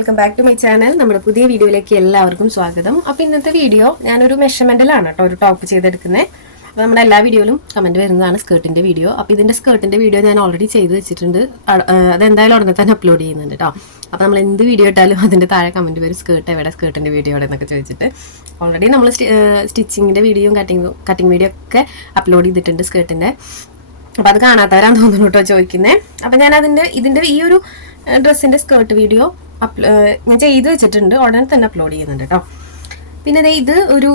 Welcome back to my channel നമ്മുടെ പുതിയ വീഡിയോയിലേക്ക് എല്ലാവർക്കും സ്വാഗതം. അപ്പോൾ ഇന്നത്തെ വീഡിയോ ഞാനൊരു മെഷർമെന്റിലാണ് കേട്ടോ ഒരു ടോപ്പ് ചെയ്തെടുക്കുന്നത് അപ്പോൾ നമ്മുടെ എല്ലാ വീഡിയോയിലും കമന്റ് വരുന്നതാണ് സ്കേർട്ടിന്റെ വീഡിയോ. അപ്പോൾ ഇതിന്റെ സ്കേർട്ടിന്റെ വീഡിയോ ഞാൻ ഓൾറെഡി ചെയ്ത് വെച്ചിട്ടുണ്ട്. അതെന്തായാലും ഉടനെ തന്നെ അപ്ലോഡ് ചെയ്യുന്നുണ്ട് കേട്ടോ. അപ്പോൾ നമ്മൾ എന്ത് വീഡിയോ ഇട്ടാലും അതിന്റെ താഴെ കമന്റ് വരും സ്കേർട്ട് എവിടെ സ്കേർട്ടിന്റെ വീഡിയോ എവിടെ എന്നൊക്കെ ചോദിച്ചിട്ട്. ഓൾറെഡി നമ്മൾ സ്റ്റിച്ചിങ്ങിന്റെ വീഡിയോയും കട്ടിങ് കട്ടിങ് വീഡിയോ ഒക്കെ അപ്ലോഡ് ചെയ്തിട്ടുണ്ട് സ്കേർട്ടിന്റെ അപ്പോൾ അത് കാണാത്തവരാന്ന് തോന്നുന്നു കേട്ടോ ചോദിക്കുന്നത് അപ്പോൾ ഞാൻ അതിന്റെ ഇതിന്റെ ഈ ഒരു ഡ്രസ്സിന്റെ സ്കേർട്ട് വീഡിയോ ഞാൻ ചെയ്ത് വെച്ചിട്ടുണ്ട്. ഉടനെ തന്നെ അപ്ലോഡ് ചെയ്യുന്നുണ്ട് കേട്ടോ പിന്നെ ഇത് ഒരു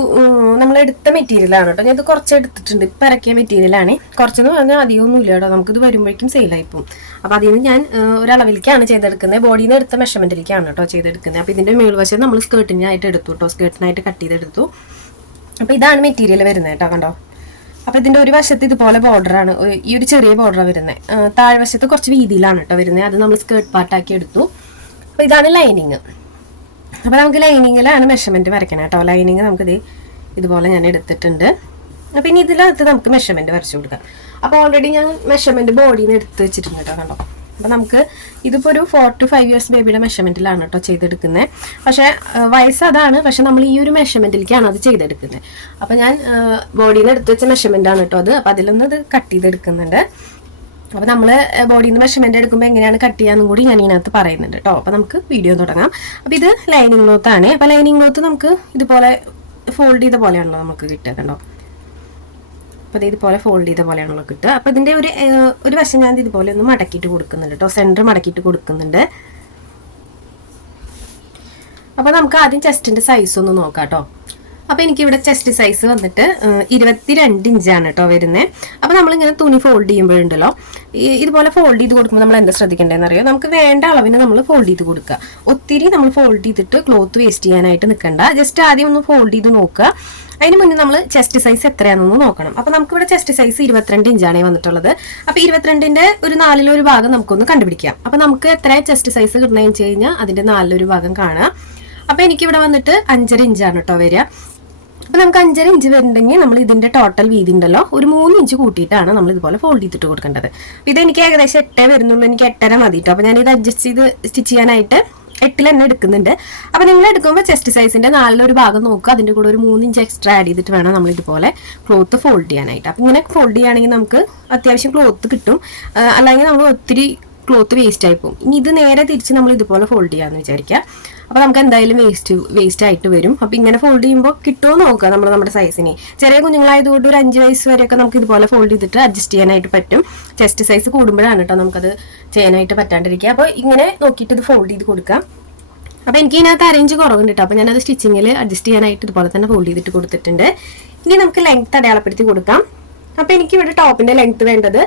നമ്മൾ എടുത്ത മെറ്റീരിയലാണ് കേട്ടോ ഞാൻ ഇത് കുറച്ച് എടുത്തിട്ടുണ്ട്. ഇപ്പം ഇറക്കിയ മെറ്റീരിയലാണ് കുറച്ചെന്ന് പറഞ്ഞാൽ അധികമൊന്നും ഇല്ല കേട്ടോ നമുക്കിത് വരുമ്പോഴേക്കും സെയിലായി പോകും അപ്പോൾ അതിൽ നിന്ന് ഞാൻ ഒരളവിലേക്കാണ് ചെയ്തെടുക്കുന്നത്. ബോഡിയിൽ നിന്ന് എടുത്ത മെഷർമെന്റിലേക്കാണ് കേട്ടോ ചെയ്തെടുക്കുന്നത്. അപ്പോൾ ഇതിന്റെ മേൽവശം നമ്മൾ സ്കേർട്ടിനായിട്ട് എടുത്തു കേട്ടോ സ്കേർട്ടിനായിട്ട് കട്ട് ചെയ്തെടുത്തു. അപ്പോൾ ഇതാണ് മെറ്റീരിയൽ വരുന്നത് കേട്ടോ കണ്ടോ? അപ്പോൾ ഇതിന്റെ ഒരു വശത്ത് ഇതുപോലെ ബോർഡറാണ് ഈ ഒരു ചെറിയ ബോർഡർ വരുന്നത്. താഴ്വശത്ത് കുറച്ച് വീതിയിലാണ് കേട്ടോ വരുന്നത്. അത് നമ്മൾ സ്കേർട്ട് പാർട്ടാക്കി എടുത്തു. അപ്പൊ ഇതാണ് ലൈനിങ് അപ്പൊ നമുക്ക് ലൈനിങ്ങിലാണ് മെഷർമെന്റ് വരയ്ക്കണം കേട്ടോ. ലൈനിങ് നമുക്ക് ഇത് ഇതുപോലെ ഞാൻ എടുത്തിട്ടുണ്ട്. അപ്പൊ ഇനി ഇതിലകത്ത് നമുക്ക് മെഷർമെന്റ് വരച്ചു കൊടുക്കാം. അപ്പൊ ഓൾറെഡി ഞാൻ മെഷർമെന്റ് ബോഡിയിൽ എടുത്ത് വെച്ചിട്ടുണ്ട് കേട്ടോ കണ്ടോ? അപ്പൊ നമുക്ക് ഇതിപ്പോ ഒരു ഫോർ ടു ഫൈവ് ഇയേഴ്സ് ബേബിയുടെ മെഷർമെന്റിലാണ് കേട്ടോ ചെയ്തെടുക്കുന്നത് പക്ഷേ വയസ്സ് അതാണ്. പക്ഷെ നമ്മൾ ഈ ഒരു മെഷർമെന്റിലേക്കാണ് അത് ചെയ്തെടുക്കുന്നത് അപ്പൊ ഞാൻ ബോഡിയിൽ എടുത്ത് വെച്ച മെഷർമെന്റ് ആണ് കേട്ടോ അത്. അപ്പൊ അതിലൊന്ന് ഇത് കട്ട് ചെയ്തെടുക്കുന്നുണ്ട്. അപ്പൊ നമ്മൾ ബോഡിയിൽ നിന്ന് മെഷർമെന്റ് എടുക്കുമ്പോൾ എങ്ങനെയാണ് കട്ട് ചെയ്യാന്നും കൂടി ഞാൻ ഇതിനകത്ത് പറയുന്നുണ്ട് കേട്ടോ അപ്പൊ നമുക്ക് വീഡിയോ തുടങ്ങാം. അപ്പൊ ഇത് ലൈനിങ് ക്ലോത്ത് ആണ്. അപ്പൊ ലൈനിങ് ക്ലോത്ത് നമുക്ക് ഇതുപോലെ ഫോൾഡ് ചെയ്ത പോലെയാണല്ലോ നമുക്ക് കിട്ടുക കണ്ടോ? അപ്പോൾ ഇത് ഇതുപോലെ ഫോൾഡ് ചെയ്ത പോലെയാണല്ലോ കിട്ടുക. അപ്പോൾ ഇതിന്റെ ഒരു ഒരു വശം ഞാൻ ഇതുപോലെ ഒന്ന് മടക്കിയിട്ട് കൊടുക്കുന്നുണ്ട് കേട്ടോ സെന്റർ മടക്കിയിട്ട് കൊടുക്കുന്നുണ്ട്. അപ്പോൾ നമുക്ക് ആദ്യം ചെസ്റ്റിന്റെ സൈസ് ഒന്ന് നോക്കാം കേട്ടോ അപ്പോൾ എനിക്കിവിടെ ചെസ്റ്റ് സൈസ് വന്നിട്ട് ഇരുപത്തിരണ്ട് ഇഞ്ചാണ് കേട്ടോ വരുന്നത് അപ്പോൾ നമ്മളിങ്ങനെ തുണി ഫോൾഡ് ചെയ്യുമ്പോഴുണ്ടല്ലോ ഇതുപോലെ ഫോൾഡ് ചെയ്ത് കൊടുക്കുമ്പോൾ നമ്മൾ എന്താ ശ്രദ്ധിക്കേണ്ടതെന്ന് അറിയാം? നമുക്ക് വേണ്ട അളവിന് നമ്മൾ ഫോൾഡ് ചെയ്ത് കൊടുക്കുക. ഒത്തിരി നമ്മൾ ഫോൾഡ് ചെയ്തിട്ട് ക്ലോത്ത് വേസ്റ്റ് ചെയ്യാനായിട്ട് നിൽക്കണ്ട ജസ്റ്റ് ആദ്യം ഒന്ന് ഫോൾഡ് ചെയ്ത് നോക്കുക. അതിന് മുന്നേ നമ്മൾ ചെസ്റ്റ് സൈസ് എത്രയാണെന്ന് നോക്കണം. അപ്പോൾ നമുക്കിവിടെ ചെസ്റ്റ് സൈസ് ഇരുപത്തിരണ്ട് ഇഞ്ചാണ് വന്നിട്ടുള്ളത്. അപ്പോൾ ഇരുപത്തിരണ്ടിന്റെ ഒരു നാലിലൊരു ഭാഗം നമുക്കൊന്ന് കണ്ടുപിടിക്കാം. അപ്പോൾ നമുക്ക് എത്ര ചെസ്റ്റ് സൈസ് കിട്ടണമെന്ന് വെച്ച് കഴിഞ്ഞാൽ അതിന്റെ നാലിലൊരു ഭാഗം കാണാം അപ്പോൾ എനിക്കിവിടെ വന്നിട്ട് അഞ്ചര ഇഞ്ചാണ് കേട്ടോ വരിക. അപ്പൊ നമുക്ക് അഞ്ചര ഇഞ്ച് വരുന്നുണ്ടെങ്കിൽ നമ്മൾ ഇതിന്റെ ടോട്ടൽ വീതി ഉണ്ടല്ലോ. ഒരു മൂന്ന് ഇഞ്ച് കൂട്ടിയിട്ടാണ് നമ്മൾ ഇതുപോലെ ഫോൾഡ് ചെയ്തിട്ട് കൊടുക്കേണ്ടത്. ഇത് എനിക്ക് ഏകദേശം എട്ടേ വരുന്നുള്ളൂ. എനിക്ക് എട്ടര മതി കേട്ടോ അപ്പൊ ഞാനിത് അഡ്ജസ്റ്റ് ചെയ്ത് സ്റ്റിച്ച് ചെയ്യാനായിട്ട് എട്ടിൽ തന്നെ എടുക്കുന്നുണ്ട്. അപ്പൊ നിങ്ങൾ എടുക്കുമ്പോൾ ചെസ്റ്റ് സൈസിന്റെ നാലിലൊരു ഭാഗം നോക്കുക. അതിന്റെ കൂടെ ഒരു മൂന്ന് ഇഞ്ച് എക്സ്ട്രാ ആഡ് ചെയ്തിട്ട് വേണം നമ്മൾ ഇതുപോലെ ക്ലോത്ത് ഫോൾഡ് ചെയ്യാനായിട്ട്. അപ്പൊ ഇങ്ങനെ ഫോൾഡ് ചെയ്യുകയാണെങ്കിൽ നമുക്ക് അത്യാവശ്യം ക്ലോത്ത് കിട്ടും. അല്ലെങ്കിൽ നമ്മൾ ഒത്തിരി ക്ലോത്ത് വേസ്റ്റ് ആയി പോകും. ഇനി ഇത് നേരെ തിരിച്ച് നമ്മൾ ഇതുപോലെ ഫോൾഡ് ചെയ്യാമെന്ന് വിചാരിക്കുക. അപ്പോൾ നമുക്ക് എന്തായാലും വേസ്റ്റ് വേസ്റ്റ് ആയിട്ട് വരും. അപ്പോൾ ഇങ്ങനെ ഫോൾഡ് ചെയ്യുമ്പോൾ കിട്ടുമോ നോക്കുക നമ്മൾ നമ്മുടെ സൈസിന് ചെറിയ കുഞ്ഞുങ്ങളായതുകൊണ്ട് ഒരു അഞ്ച് വയസ്സ് വരെയൊക്കെ നമുക്ക് ഇതുപോലെ ഫോൾഡ് ചെയ്തിട്ട് അഡ്ജസ്റ്റ് ചെയ്യാനായിട്ട് പറ്റും. ചെസ്റ്റ് സൈസ് കൂടുമ്പോഴാണ് കേട്ടോ നമുക്കത് ചെയ്യാനായിട്ട് പറ്റാണ്ടിരിക്കുക. അപ്പോൾ ഇങ്ങനെ നോക്കിയിട്ട് ഇത് ഫോൾഡ് ചെയ്ത് കൊടുക്കാം അപ്പോൾ എനിക്ക് ഇതിനകത്ത് അറേഞ്ച് കുറവുണ്ട് കേട്ടോ അപ്പോൾ ഞാനത് സ്റ്റിച്ചിങ്ങിൽ അഡ്ജസ്റ്റ് ചെയ്യാനായിട്ട് ഇതുപോലെ തന്നെ ഫോൾഡ് ചെയ്തിട്ട് കൊടുത്തിട്ടുണ്ട്. ഇനി നമുക്ക് ലെങ്ത് അടയാളപ്പെടുത്തി കൊടുക്കാം. അപ്പോൾ എനിക്ക് ഇവിടെ ടോപ്പിന്റെ ലെങ്ത് വേണ്ടത്.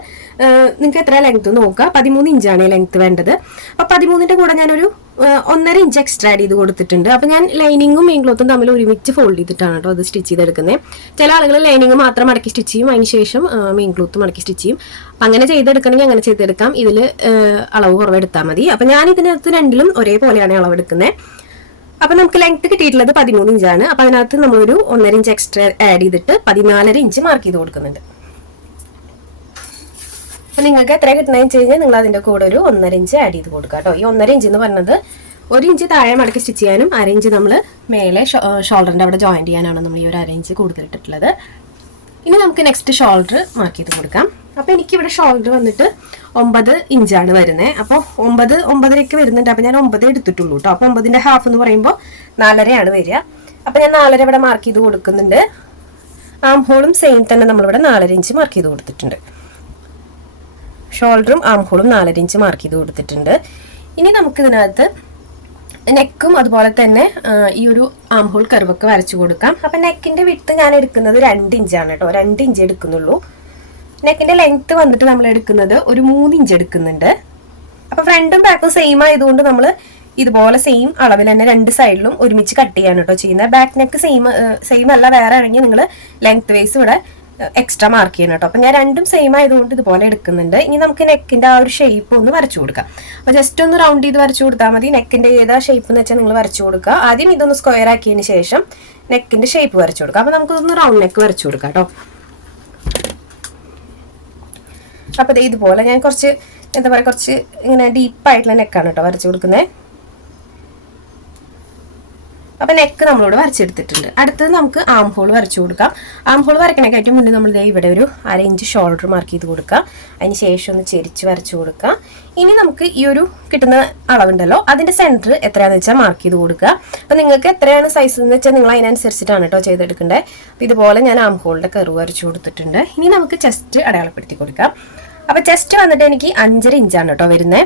നിങ്ങൾക്ക് എത്ര ലെങ്ത് നോക്കുക. പതിമൂന്ന് ഇഞ്ചാണ് ലെങ്ത് വേണ്ടത്. അപ്പോൾ പതിമൂന്നിന്റെ കൂടെ ഞാനൊരു ഒന്നര ഇഞ്ച് എക്സ്ട്രാ ആഡ് ചെയ്ത് കൊടുത്തിട്ടുണ്ട്. അപ്പോൾ ഞാൻ ലൈനിങ്ങും മെയിൻ ക്ലോത്തും തമ്മിൽ ഒരുമിച്ച് ഫോൾഡ് ചെയ്തിട്ടാണ് കേട്ടോ അത് സ്റ്റിച്ച് ചെയ്തെടുക്കുന്നത് ചില ആളുകൾ ലൈനിങ് മാത്രം മടക്കി സ്റ്റിച്ച് ചെയ്യും. അതിന് ശേഷം മെയിൻ ക്ലോത്ത് മടക്കി സ്റ്റിച്ച് ചെയ്യും. അപ്പം അങ്ങനെ ചെയ്തെടുക്കണമെങ്കിൽ അങ്ങനെ ചെയ്തെടുക്കാം. ഇതിൽ അളവ് കുറവെടുത്താൽ മതി. അപ്പോൾ ഞാൻ ഇതിനകത്ത് രണ്ടിലും ഒരേപോലെയാണ് അളവെടുക്കുന്നത് അപ്പൊ നമുക്ക് ലെങ്ത് കിട്ടിയിട്ടുള്ളത് പതിമൂന്ന് ഇഞ്ചാണ്. അപ്പൊ അതിനകത്ത് നമ്മളൊരു ഒന്നര ഇഞ്ച് എക്സ്ട്രാ ആഡ് ചെയ്തിട്ട് പതിനാലര ഇഞ്ച് മാർക്ക് ചെയ്ത് കൊടുക്കുന്നുണ്ട്. അപ്പൊ നിങ്ങൾക്ക് എത്ര കിട്ടണമെന്ന് വെച്ച് കഴിഞ്ഞാൽ നിങ്ങൾ അതിന്റെ കൂടെ ഒരു ഒന്നര ഇഞ്ച് ആഡ് ചെയ്ത് കൊടുക്കുക കേട്ടോ. ഈ ഒന്നര ഇഞ്ച് എന്ന് പറഞ്ഞത് ഒരു ഇഞ്ച് താഴെ മടക്കി സ്റ്റിച്ച് ചെയ്യാനും അര ഇഞ്ച് നമ്മൾ മേലെ ഷോൾഡറിന്റെ അവിടെ ജോയിൻ ചെയ്യാനാണ് നമ്മൾ ഈ ഒരു അര ഇഞ്ച് കൂടുതൽ ഇട്ടിട്ടുള്ളത്. ഇനി നമുക്ക് നെക്സ്റ്റ് ഷോൾഡർ മാർക്ക് ചെയ്ത് കൊടുക്കാം. അപ്പോൾ എനിക്കിവിടെ ഷോൾഡർ വന്നിട്ട് ഒമ്പത് ഇഞ്ചാണ് വരുന്നത് അപ്പോൾ ഒമ്പത് ഒമ്പതരയ്ക്ക് വരുന്നുണ്ട്. അപ്പോൾ ഞാൻ ഒമ്പത് എടുത്തിട്ടുള്ളൂ കേട്ടോ. അപ്പോൾ ഒമ്പതിന്റെ ഹാഫ് എന്ന് പറയുമ്പോൾ നാലരയാണ് വരിക. അപ്പോൾ ഞാൻ നാലര ഇവിടെ മാർക്ക് ചെയ്ത് കൊടുക്കുന്നുണ്ട്. ആം ഹോളും സെയിം തന്നെ നമ്മളിവിടെ നാലര ഇഞ്ച് മാർക്ക് ചെയ്ത് കൊടുത്തിട്ടുണ്ട്. ഷോൾഡറും ആംഹോളും നാലര ഇഞ്ച് മാർക്ക് ചെയ്ത് കൊടുത്തിട്ടുണ്ട്. ഇനി നമുക്ക് ഇതിനകത്ത് നെക്കും അതുപോലെ തന്നെ ഈ ഒരു ആംഹോൾ കർവൊക്കെ വരച്ചു കൊടുക്കാം. അപ്പം നെക്കിന്റെ വിട്ട് ഞാൻ എടുക്കുന്നത് രണ്ട് ഇഞ്ചാണ് കേട്ടോ. രണ്ട് ഇഞ്ച് എടുക്കുന്നുള്ളൂ. നെക്കിന്റെ ലെങ്ത്ത് വന്നിട്ട് നമ്മൾ എടുക്കുന്നത് ഒരു മൂന്ന് ഇഞ്ച് എടുക്കുന്നുണ്ട്. അപ്പൊ ഫ്രണ്ടും ബാക്കും സെയിം ആയതുകൊണ്ട് നമ്മൾ ഇതുപോലെ സെയിം അളവിൽ തന്നെ രണ്ട് സൈഡിലും ഒരുമിച്ച് കട്ട് ചെയ്യാണ് കേട്ടോ ചെയ്യുന്നത്. ബാക്ക് നെക്ക് സെയിം സെയിം അല്ല. വേറെ ആണെങ്കിൽ നിങ്ങൾ ലെങ്ത് വൈസ് ഇവിടെ എക്സ്ട്രാ മാർക്ക് ചെയ്യണം കേട്ടോ. അപ്പൊ ഞാൻ രണ്ടും സെയിം ആയതുകൊണ്ട് ഇതുപോലെ എടുക്കുന്നുണ്ട്. ഇനി നമുക്ക് നെക്കിന്റെ ആ ഒരു ഷേപ്പ് ഒന്ന് വരച്ചു കൊടുക്കാം. അപ്പൊ ജസ്റ്റ് ഒന്ന് റൗണ്ട് ചെയ്ത് വരച്ചു കൊടുത്താൽ മതി. നെക്കിന്റെ ഏതാ ഷേപ്പ് എന്ന് വെച്ചാൽ നിങ്ങൾ വരച്ചു കൊടുക്കുക. ആദ്യം ഇതൊന്ന് സ്ക്വയർ ആക്കിയതിന് ശേഷം നെക്കിന്റെ ഷേപ്പ് വരച്ചു കൊടുക്കാം അപ്പൊ നമുക്കൊന്ന് റൗണ്ട് നെക്ക് വരച്ചു കൊടുക്കാം കേട്ടോ. അപ്പോൾ ഇതുപോലെ ഞാൻ കുറച്ച് എന്താ പറയുക കുറച്ച് ഇങ്ങനെ ഡീപ്പായിട്ടുള്ള നെക്കാണ് കേട്ടോ വരച്ചു കൊടുക്കുന്നത്. അപ്പൊ നെക്ക് നമ്മളോട് വരച്ചെടുത്തിട്ടുണ്ട്. അടുത്തത് നമുക്ക് ആം ഹോൾ വരച്ചു കൊടുക്കാം. ആം ഹോൾ വരയ്ക്കണേക്കായിട്ട് മുന്നേ നമ്മൾ ഇവിടെ ഒരു അര ഇഞ്ച് ഷോൾഡർ മാർക്ക് ചെയ്ത് കൊടുക്കുക. അതിന് ശേഷം ഒന്ന് ചെരിച്ച് വരച്ചു കൊടുക്കുക. ഇനി നമുക്ക് ഈ ഒരു കിട്ടുന്ന അളവുണ്ടല്ലോ അതിന്റെ സെന്റർ എത്രയാന്ന് വെച്ചാൽ മാർക്ക് ചെയ്ത് കൊടുക്കുക. അപ്പൊ നിങ്ങൾക്ക് എത്രയാണ് സൈസ് എന്ന് വെച്ചാൽ നിങ്ങൾ അതിനനുസരിച്ചിട്ടാണ് കേട്ടോ ചെയ്തെടുക്കേണ്ടത് അപ്പൊ ഇതുപോലെ ഞാൻ ആം ഹോളിന്റെ കെറു വരച്ചു കൊടുത്തിട്ടുണ്ട്. ഇനി നമുക്ക് ചെസ്റ്റ് അടയാളപ്പെടുത്തി കൊടുക്കാം. അപ്പൊ ചെസ്റ്റ് വന്നിട്ട് എനിക്ക് അഞ്ചര ഇഞ്ചാണ് കേട്ടോ വരുന്നത്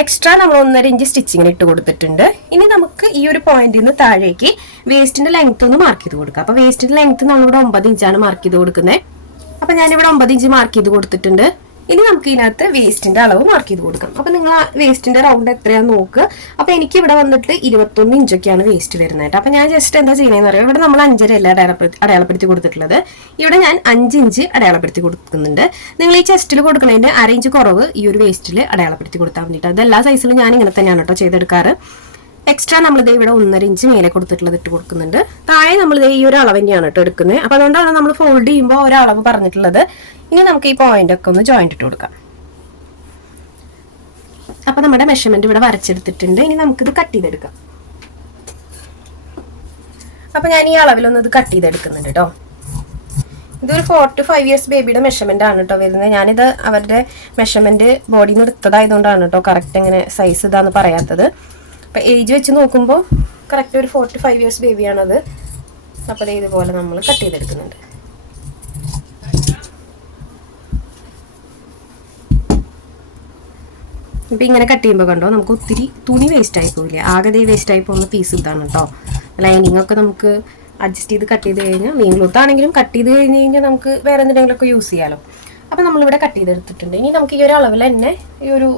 എക്സ്ട്രാ നമ്മൾ ഒന്നര ഇഞ്ച് സ്റ്റിച്ചിങ്ങിന് ഇട്ട് കൊടുത്തിട്ടുണ്ട്. ഇനി നമുക്ക് ഈ ഒരു പോയിന്റിൽ നിന്ന് താഴേക്ക് വേസ്റ്റിന്റെ ലെങ്ത് ഒന്ന് മാർക്ക് ചെയ്ത് കൊടുക്കാം. അപ്പൊ വേസ്റ്റിന്റെ ലെങ്ത് നമ്മളിവിടെ ഒമ്പത് ഇഞ്ചാണ് മാർക്ക് ചെയ്ത് കൊടുക്കുന്നത് അപ്പൊ ഞാനിവിടെ ഒമ്പത് ഇഞ്ച് മാർക്ക് ചെയ്ത് കൊടുത്തിട്ടുണ്ട്. ഇനി നമുക്ക് ഇതിനകത്ത് വേസ്റ്റിന്റെ അളവ് മാർക്ക് ചെയ്ത് കൊടുക്കാം. അപ്പൊ നിങ്ങൾ ആ വേസ്റ്റിന്റെ റൗണ്ട് എത്രയാന്ന് നോക്കുക അപ്പൊ എനിക്ക് ഇവിടെ വന്നിട്ട് ഇരുപത്തൊന്ന് ഇഞ്ചൊക്കെയാണ് വേസ്റ്റ് വരുന്നത് അപ്പൊ ഞാൻ ജസ്റ്റ് എന്താ ചെയ്യണമെന്ന് പറയാം ഇവിടെ നമ്മൾ അഞ്ചര അല്ല അടയാളപ്പെടുത്തി അടയാളപ്പെടുത്തി കൊടുത്തിട്ടുള്ളത്. ഇവിടെ ഞാൻ അഞ്ച് ഇഞ്ച് അടയാളപ്പെടുത്തി കൊടുക്കുന്നുണ്ട്. നിങ്ങൾ ഈ ചെസ്റ്റിൽ കൊടുക്കുന്നതിന്റെ അര ഇഞ്ച് കുറവ് ഈ ഒരു വേസ്റ്റിൽ അടയാളപ്പെടുത്തി കൊടുത്താൽ വേണ്ടിയിട്ട് അത് എല്ലാ സൈസിലും ഞാൻ ഇങ്ങനെ തന്നെയാണ് കേട്ടോ ചെയ്തെടുക്കാറ്. എക്സ്ട്രാ നമ്മളിത് ഇവിടെ ഒന്നര ഇഞ്ച് മേലെ കൊടുത്തിട്ടുള്ളത് ഇട്ട് കൊടുക്കുന്നുണ്ട്. താഴെ നമ്മളിത് ഈ ഒരു അളവിന്റെയാണ് കേട്ടോ എടുക്കുന്നത് അപ്പൊ അതുകൊണ്ടാണ് നമ്മൾ ഫോൾഡ് ചെയ്യുമ്പോൾ ഒരളവ് പറഞ്ഞിട്ടുള്ളത്. ഇനി നമുക്ക് ഈ പോയിന്റ് ഒക്കെ ഒന്ന് ജോയിന്റ് ഇട്ട് കൊടുക്കാം. അപ്പൊ നമ്മുടെ മെഷർമെന്റ് ഇവിടെ വരച്ചെടുത്തിട്ടുണ്ട്. ഇനി നമുക്കിത് കട്ട് ചെയ്തെടുക്കാം. അപ്പൊ ഞാൻ ഈ അളവിലൊന്ന് ഇത് കട്ട് ചെയ്തെടുക്കുന്നുണ്ട് കേട്ടോ ഇതൊരു ഫോർ ടു ഫൈവ് ഇയേഴ്സ് ബേബിയുടെ മെഷർമെന്റ് ആണ് കേട്ടോ വരുന്നത്. ഞാനിത് അവരുടെ മെഷർമെന്റ് ബോഡിയിൽ നിന്ന് എടുത്തതായതുകൊണ്ടാണ് കേട്ടോ കറക്റ്റ് എങ്ങനെ സൈസ് ഇതാന്ന് പറയാത്തത്. അപ്പൊ ഏജ് വെച്ച് നോക്കുമ്പോൾ കറക്റ്റ് ഒരു ഫോർട്ടി ഫൈവ് ഇയേഴ്സ് ബേബിയാണത് അപ്പോൾ ഇതുപോലെ നമ്മൾ കട്ട് ചെയ്തെടുക്കുന്നുണ്ട്. ഇപ്പം ഇങ്ങനെ കട്ട് ചെയ്യുമ്പോൾ കണ്ടോ നമുക്ക് ഒത്തിരി തുണി വേസ്റ്റ് ആയി പോവില്ല ആകെ വേസ്റ്റ് ആയി പോകുന്ന പീസ് ഇതാണ് കേട്ടോ ലൈനിങ് ഒക്കെ നമുക്ക് അഡ്ജസ്റ്റ് ചെയ്ത് കട്ട് ചെയ്ത് കഴിഞ്ഞാൽ മീൻ ക്ലോത്താണെങ്കിലും കട്ട് ചെയ്ത് കഴിഞ്ഞ് കഴിഞ്ഞാൽ നമുക്ക് വേറെ എന്തെങ്കിലുമൊക്കെ യൂസ് ചെയ്യാമല്ലോ അപ്പോൾ നമ്മളിവിടെ കട്ട് ചെയ്തെടുത്തിട്ടുണ്ട്. ഇനി നമുക്ക് ഈ ഒരു അളവിൽ തന്നെ ഈ ഒരു